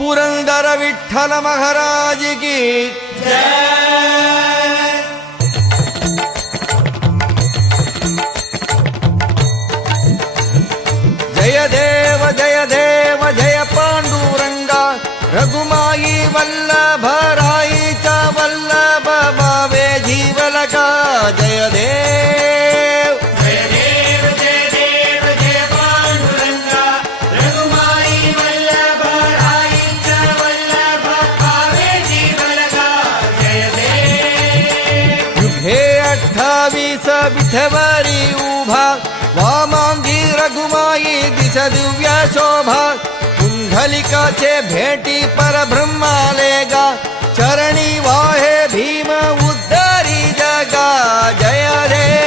पुरंदर विठ्ठल महाराज की जय देव जय पांडुरंगा रघुमाई वल्लभ राईचा वल्लभ भावे जीवलका जय देव जय पांडुरंगा रघुमाई वल्लभ राईचा वल्लभ भावे जीवलका जय देव युगे 28 विठवरी उभा वामांगी रघुमाई दिस दिव्य शोभा कुंडलिकाचे भेटी परब्रह्मालेगा चरणी वाहे भीम उद्धारी जगा जय देव